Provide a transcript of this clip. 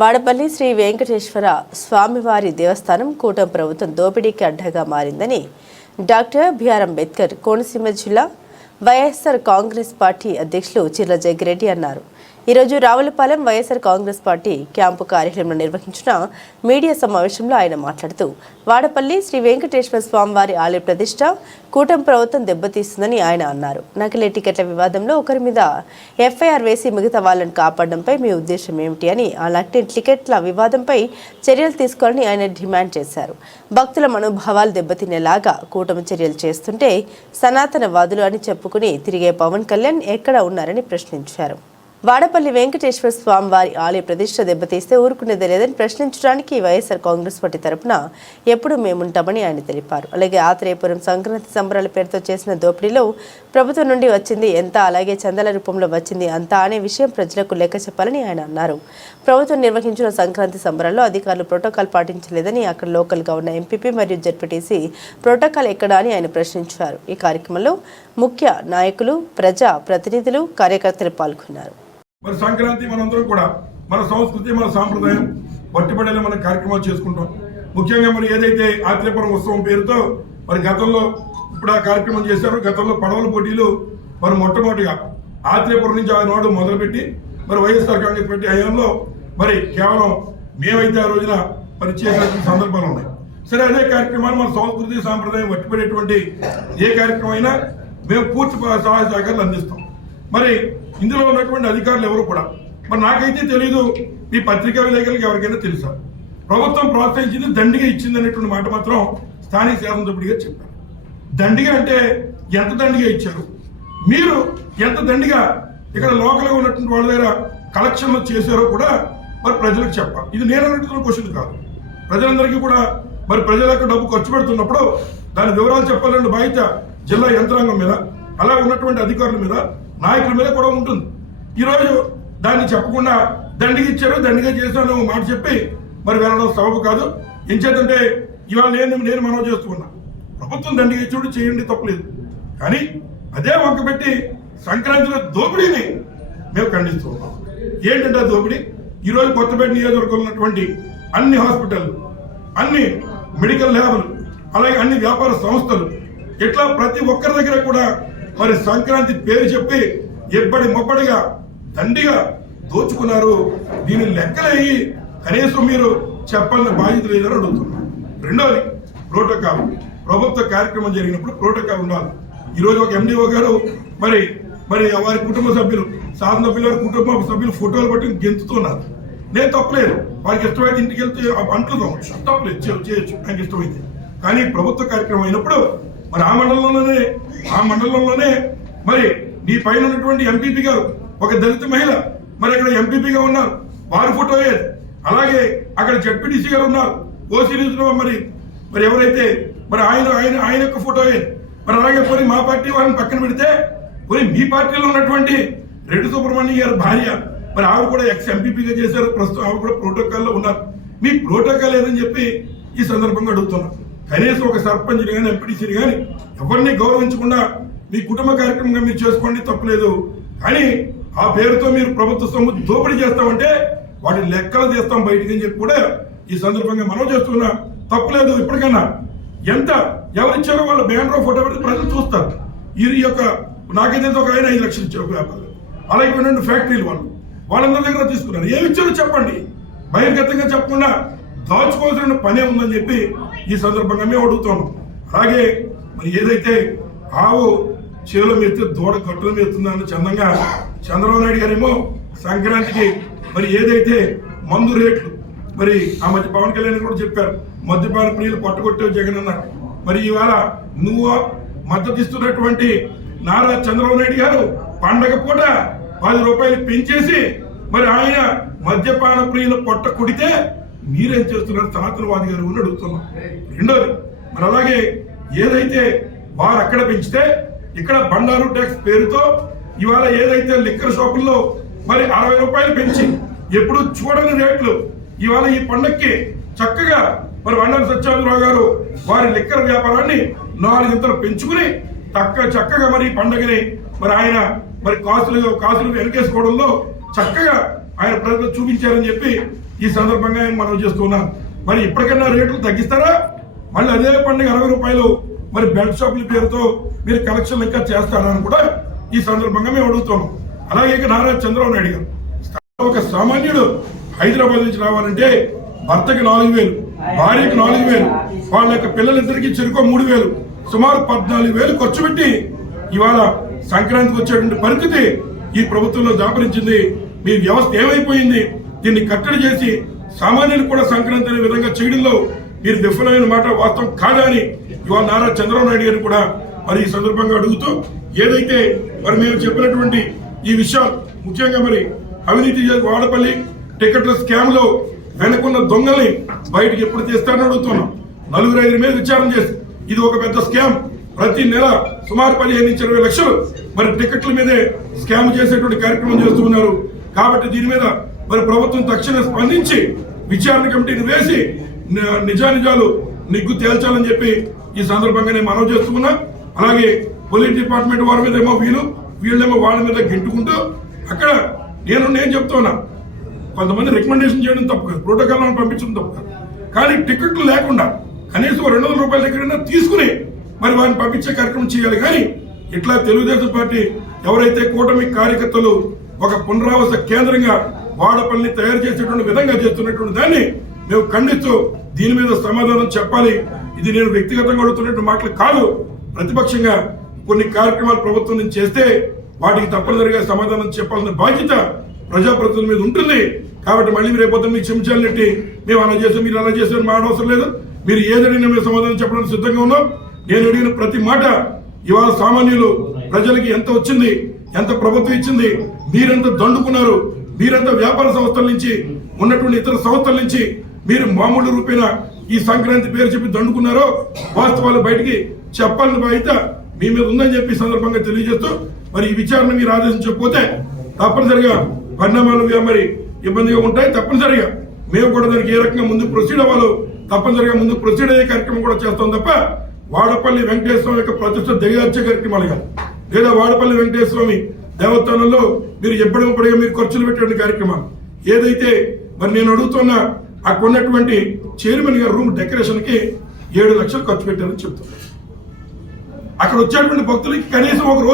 వాడపల్లి శ్రీ వెంకటేశ్వర స్వామివారి దేవస్థానం కూటమి ప్రభుత్వం దోపిడీకి అడ్డగా మారిందని డాక్టర్ బిఆర్ అంబేద్కర్ కోనసీమ జిల్లా వైఎస్ఆర్ కాంగ్రెస్ పార్టీ అధ్యక్షులు చిర్ల జగ్గిరెడ్డి అన్నారు. ఈరోజు రావులపాలెం వైఎస్ఆర్ కాంగ్రెస్ పార్టీ క్యాంపు కార్యాలయంలో నిర్వహించిన మీడియా సమావేశంలో ఆయన మాట్లాడుతూ వాడపల్లి శ్రీ వెంకటేశ్వర స్వామివారి ఆలయ ప్రతిష్ట కూటమి ప్రభుత్వం దెబ్బతీస్తుందని ఆయన అన్నారు. నకిలీ టికెట్ల వివాదంలో ఒకరి మీద ఎఫ్ఐఆర్ వేసి మిగతా వాళ్ళని కాపాడడంపై మీ ఉద్దేశం ఏమిటి అని, అలాంటి టికెట్ల వివాదంపై చర్యలు తీసుకోవాలని ఆయన డిమాండ్ చేశారు. భక్తుల మనోభావాలు దెబ్బతినేలాగా కూటమి చర్యలు చేస్తుంటే సనాతనవాదులు అని చెప్పుకుని తిరిగే పవన్ కళ్యాణ్ ఎక్కడ ఉన్నారని ప్రశ్నించారు. వాడపల్లి వెంకటేశ్వర స్వామి వారి ఆలయ ప్రతిష్ట దెబ్బతీస్తే ఊరుకునేదే లేదని ప్రశ్నించడానికి వైఎస్ఆర్ కాంగ్రెస్ పార్టీ తరఫున ఎప్పుడు మేముంటామని ఆయన తెలిపారు. అలాగే ఆత్రేయపురం సంక్రాంతి సంబరాల పేరుతో చేసిన దోపిడీలో ప్రభుత్వం నుండి వచ్చింది ఎంత, అలాగే చందాల రూపంలో వచ్చింది అంత అనే విషయం ప్రజలకు లెక్క చెప్పాలని ఆయన అన్నారు. ప్రభుత్వం నిర్వహించిన సంక్రాంతి సంబరాల్లో అధికారులు ప్రోటోకాల్ పాటించలేదని, అక్కడ లోకల్గా ఉన్న ఎంపీపీ మరియు జెడ్పీటీసీ ప్రోటోకాల్ ఎక్కడా అని ఆయన ప్రశ్నించారు. ఈ కార్యక్రమంలో ముఖ్య నాయకులు, ప్రజా ప్రతినిధులు, కార్యకర్తలు పాల్గొన్నారు. మరి సంక్రాంతి మనందరం కూడా మన సంస్కృతి, మన సాంప్రదాయం పట్టుబడేలా మన కార్యక్రమాలు చేసుకుంటాం. ముఖ్యంగా మరి ఏదైతే ఆత్రేయపురం ఉత్సవం పేరుతో మరి గతంలో ఇప్పుడు ఆ కార్యక్రమం చేశారో, గతంలో పడవల పోటీలు మరి మొట్టమొదటిగా ఆత్రేయపురం నుంచి ఆనాడు మొదలుపెట్టి మరి వైఎస్ఆర్ కాంగ్రెస్ పార్టీ హయాంలో మరి కేవలం మేమైతే ఆ రోజున మరి చేసినటువంటి సందర్భాలు ఉన్నాయి. సరే, అదే కార్యక్రమాలు మన సంస్కృతి సాంప్రదాయం పట్టుబడేటువంటి ఏ కార్యక్రమం అయినా మేము పూర్తి సహాయ సహకారాలు అందిస్తాం. మరి ఇందులో ఉన్నటువంటి అధికారులు ఎవరు కూడా మరి నాకైతే తెలీదు, మీ పత్రికా విలేకరులకు ఎవరికైనా తెలుసా ప్రభుత్వం ప్రోత్సహించింది దండిగా ఇచ్చింది అనేటువంటి మాట మాత్రం స్థానిక శాసనసభ్యుడిగా చెప్పారు. దండిగా అంటే ఎంత దండిగా ఇచ్చారు, మీరు ఎంత దండిగా ఇక్కడ లోకల్గా ఉన్నటువంటి వాళ్ళ దగ్గర కలెక్షన్లు చేశారో కూడా మరి ప్రజలకు చెప్పాలి. ఇది నేను అడుగుతున్న క్వశ్చన్ కాదు, ప్రజలందరికీ కూడా మరి ప్రజల యొక్క డబ్బు ఖర్చు పెడుతున్నప్పుడు దాని వివరాలు చెప్పాలంటే బాధ్యత జిల్లా యంత్రాంగం మీద, అలా ఉన్నటువంటి అధికారుల మీద, నాయకుల మీద కూడా ఉంటుంది. ఈరోజు దాన్ని చెప్పకుండా దండిగా ఇచ్చారు, దండిగా చేశాను మాట చెప్పి మరి వెళ్ళడం సబబు కాదు. ఏం చేద్దంటే ఇవాళ నేను మనవి చేస్తున్నా, ప్రభుత్వం దండిగా ఇచ్చుడు చేయండి, తప్పలేదు. కానీ అదే వంక పెట్టి సంక్రాంతిలో దోపిడీని మేము ఖండిస్తూ ఉన్నాం. ఏంటంటే ఆ దోపిడీ ఈరోజు కొత్తపేట నియోజకవర్గంలో ఉన్నటువంటి అన్ని హాస్పిటళ్లు, అన్ని మెడికల్ ల్యాబ్లు, అలాగే అన్ని వ్యాపార సంస్థలు, ఇట్లా ప్రతి ఒక్కరి దగ్గర కూడా మరి సంక్రాంతి పేరు చెప్పి ఎప్పటి మొప్పటిగా దండిగా దోచుకున్నారు. దీని లెక్కలయ్యి కనీసం మీరు చెప్పాలని బాధ్యత లేదని అడుగుతున్నారు. రెండోది ప్రోటోకాల్. ప్రభుత్వ కార్యక్రమం జరిగినప్పుడు ప్రోటోకాల్ ఉండాలి. ఈరోజు ఒక ఎండిఓ గారు మరి మరి వారి కుటుంబ సభ్యులు, సాధన సభ్యులు, కుటుంబ సభ్యులు ఫోటోలు బట్టి గెంతుతున్నారు. నేను తప్పలేదు, వారికి ఇష్టమైతే ఇంటికి వెళ్తే అంట్లు తోమచ్చు, తప్పలేదు, చేయొచ్చు నాకు ఇష్టమైతే. కానీ ప్రభుత్వ కార్యక్రమం అయినప్పుడు మరి ఆ మండలంలోనే మరి నీ పైన ఉన్నటువంటి ఎంపీపీ గారు ఒక దళిత మహిళ మరి అక్కడ ఎంపీపీగా ఉన్నారు, వారి ఫోటో ఏది. అలాగే అక్కడ జెడ్పీటీసీ గారు ఉన్నారు, ఓసీ న్యూస్లో మరి ఎవరైతే మరి ఆయన యొక్క ఫోటో ఏది. మరి అలాగే పోయి మా పార్టీ వాళ్ళని పక్కన పెడితే పోయి మీ పార్టీలో ఉన్నటువంటి రెడ్డి సుబ్రహ్మణ్యం గారి భార్య మరి ఆవిడ కూడా ఎక్స్ ఎంపీపీగా చేశారు, ప్రస్తుతం ఆవిడ కూడా ప్రోటోకాల్లో ఉన్నారు. మీ ప్రోటోకాల్ ఏదని చెప్పి ఈ సందర్భంగా అడుగుతున్నారు. కనీసం ఒక సర్పంచ్ని కానీ ఎంపీటీసీని కానీ ఎవరిని గౌరవించకుండా మీ కుటుంబ కార్యక్రమంగా మీరు చేసుకోండి, తప్పలేదు. కానీ ఆ పేరుతో మీరు ప్రభుత్వ సొమ్ము దోపిడీ చేస్తామంటే వాటి లెక్కలు తీస్తాం బయటికి అని చెప్పి కూడా ఈ సందర్భంగా మనం చేస్తున్నా, తప్పలేదు. ఇప్పటికైనా ఎంత ఎవరిచ్చారో వాళ్ళ బ్యానర్ ఫోటో పెడితే ప్రజలు చూస్తారు. ఈ యొక్క నాకైతే ఒక ఆయన 5 లక్షలు ఇచ్చారు వ్యాపారం, అలాగే ఫ్యాక్టరీలు వాళ్ళందరి దగ్గర తీసుకున్నారు. ఏమి ఇచ్చారో చెప్పండి, బహిర్గతంగా చెప్పకుండా దాచుకోవాల్సిన పనే ఉందని చెప్పి ఈ సందర్భంగా మేము అడుగుతున్నాం. అలాగే మరి ఏదైతే ఆవు చేలో మెత్తే దూడ కట్టులో మెత్తుందని చందంగా చంద్రబాబు నాయుడు గారేమో సంక్రాంతికి మరి ఏదైతే మందు రేట్లు మరి ఆ మధ్య పవన్ కళ్యాణ్ కూడా చెప్పారు, మద్యపాన ప్రియులు పట్టుకొట్టావు జగన్ అన్నారు. మరి ఇవాళ నువ్వు మద్దతు ఇస్తున్నటువంటి నారా చంద్రబాబు నాయుడు గారు పండగ పూట 10 రూపాయలు పెంచేసి మరి ఆయన మద్యపాన ప్రియులు పొట్ట కొడితే మీరేం చేస్తున్నారు సనాతనవాది గారు అని అడుగుతున్నాం. రెండోది మరి అలాగే ఏదైతే వారు అక్కడ పెంచితే ఇక్కడ బండారు ట్యాక్స్ పేరుతో ఇవాళ ఏదైతే లిక్కర్ షాపుల్లో మరి 60 రూపాయలు పెంచి ఎప్పుడు చూడని రేట్లు ఇవాళ ఈ పండక్కి చక్కగా మరి బండారు సత్యానందరావు గారు వారి లిక్కర్ వ్యాపారాన్ని 4 ఇంతలు పెంచుకుని చక్కగా మరి పండగని మరి ఆయన మరి కాసులు వెనకేసుకోవడంలో చక్కగా ఆయన ప్రజలు చూపించారని చెప్పి ఈ సందర్భంగా మనం చేస్తున్నాం. మరి ఇప్పటికైనా రేట్లు తగ్గిస్తారా? మళ్ళీ అదే పండుగ 60 రూపాయలు మరి బెల్ట్ షాపుల పేరుతో మీరు కలెక్షన్లు ఇంకా చేస్తారా అని కూడా ఈ సందర్భంగా మేము అడుగుతున్నాం. అలాగే ఇక నారా చంద్రబాబు నాయుడు గారు ఒక సామాన్యుడు హైదరాబాద్ నుంచి రావాలంటే భర్తకి 4,000, భార్యకి 4,000, వాళ్ళ యొక్క పిల్లలిద్దరికి చెరుకో 3,000, సుమారు 14,000 ఖర్చు పెట్టి ఇవాళ సంక్రాంతికి వచ్చేటువంటి పరిస్థితి ఈ ప్రభుత్వంలో దాపరించింది. మీ వ్యవస్థ ఏమైపోయింది? దీన్ని కట్టడి చేసి సామాన్యులు కూడా సంక్రాంతి అనే విధంగా చేయడంలో మీరు విఫలమైన మాట వాస్తవం కాదా అని ఇవాళ నారా చంద్రబాబు నాయుడు గారిని కూడా మరి ఈ సందర్భంగా అడుగుతూ, ఏదైతే మరి మేము చెప్పినటువంటి ఈ విషయాలు ముఖ్యంగా మరి అవినీతి వాడపల్లి టికెట్ల స్కామ్ లో వెనుకున్న దొంగల్ని బయటకు ఎప్పుడు తీస్తారని అడుగుతున్నాం. 4-5 మీద విచారణ చేసి ఇది ఒక పెద్ద స్కామ్. ప్రతి నెల సుమారు 15 నుంచి 20 లక్షలు మరి టికెట్ల మీదే స్కామ్ చేసేటువంటి కార్యక్రమం చేస్తున్నారు. కాబట్టి దీని మీద మరి ప్రభుత్వం తక్షణం స్పందించి విచారణ కమిటీని వేసి నిజానిజాలు నిగ్గు తేల్చాలని చెప్పి ఈ సందర్భంగా నేను మనవి చేస్తున్నా. అలాగే పోలీస్ డిపార్ట్మెంట్ వారి మీద ఏమో వీళ్ళేమో వాళ్ళ మీద గింటుకుంటూ అక్కడ నేను చెప్తున్నా, కొంతమంది రికమెండేషన్ చేయడం తప్పు కాదు, ప్రోటోకాల్ పంపించడం తప్పు కాదు, కానీ టికెట్లు లేకుండా కనీసం 200 రూపాయల దగ్గర తీసుకుని మరి వారిని పంపించే కార్యక్రమం చేయాలి. కానీ ఇట్లా తెలుగుదేశం పార్టీ ఎవరైతే కూటమి కార్యకర్తలు ఒక పునరావాస కేంద్రంగా వాడపల్లిని తయారు చేసేటువంటి విధంగా చేస్తున్నటువంటి దాన్ని మేము ఖండిస్తూ దీని మీద సమాధానం చెప్పాలి. ఇది నేను వ్యక్తిగతంగా అడుగుతున్నట్టు మాటలు కాదు. ప్రతిపక్షంగా కొన్ని కార్యక్రమాలు ప్రభుత్వం నుంచి చేస్తే వాటికి తప్పనిసరిగా సమాధానం చెప్పాల్సిన బాధ్యత ప్రజాప్రతినిధుల మీద ఉంటుంది. కాబట్టి మళ్ళీ రేపొద్దు మీకు చెంచాలు నెట్టి మేము అలా చేసాం, మీరు అలా చేసారు మా అవసరం లేదు. మీరు ఏదైనా మేము సమాధానం చెప్పడానికి సిద్ధంగా ఉన్నాం. నేను అడిగిన ప్రతి మాట ఇవాళ సామాన్యులు ప్రజలకి ఎంత వచ్చింది, ఎంత ప్రభుత్వం ఇచ్చింది, మీరెంత దండుకున్నారు, మీరెంత వ్యాపార సంస్థల నుంచి ఉన్నటువంటి ఇతర సంస్థల నుంచి మీరు మామూలు రూపేణ ఈ సంక్రాంతి పేరు చెప్పి దండుకున్నారో వాస్తవాలు బయటికి చెప్పాలని బాధ్యత మీ మీద ఉందని చెప్పి సందర్భంగా తెలియజేస్తూ, మరి ఈ విచారణ మీరు ఆదేశించకపోతే తప్పనిసరిగా పరిణామాలు మరి ఇబ్బందిగా ఉంటాయి. తప్పనిసరిగా మేము కూడా దానికి ఏ రకంగా ముందు ప్రొసీడ్ అవ్వాలో తప్పనిసరిగా ముందు ప్రొసీడ్ అయ్యే కార్యక్రమం కూడా చేస్తాం తప్ప వాడపల్లి వెంకటేశ్వర యొక్క ప్రతిష్ట దిగజార్చే కార్యక్రమాలు కాదు, లేదా వాడపల్లి వెంకటేశ్వర స్వామి దేవస్థానంలో మీరు ఎప్పటికప్పుడుగా మీరు ఖర్చులు పెట్టే కార్యక్రమాలు ఏదైతే మరి నేను అడుగుతున్నా అక్కడ ఉన్నటువంటి చైర్మన్ గారు రూమ్ డెకరేషన్ కి 7 లక్షలు ఖర్చు పెట్టారని చెప్తున్నారు. అక్కడ వచ్చేటువంటి భక్తులకి కనీసం ఒక రోజు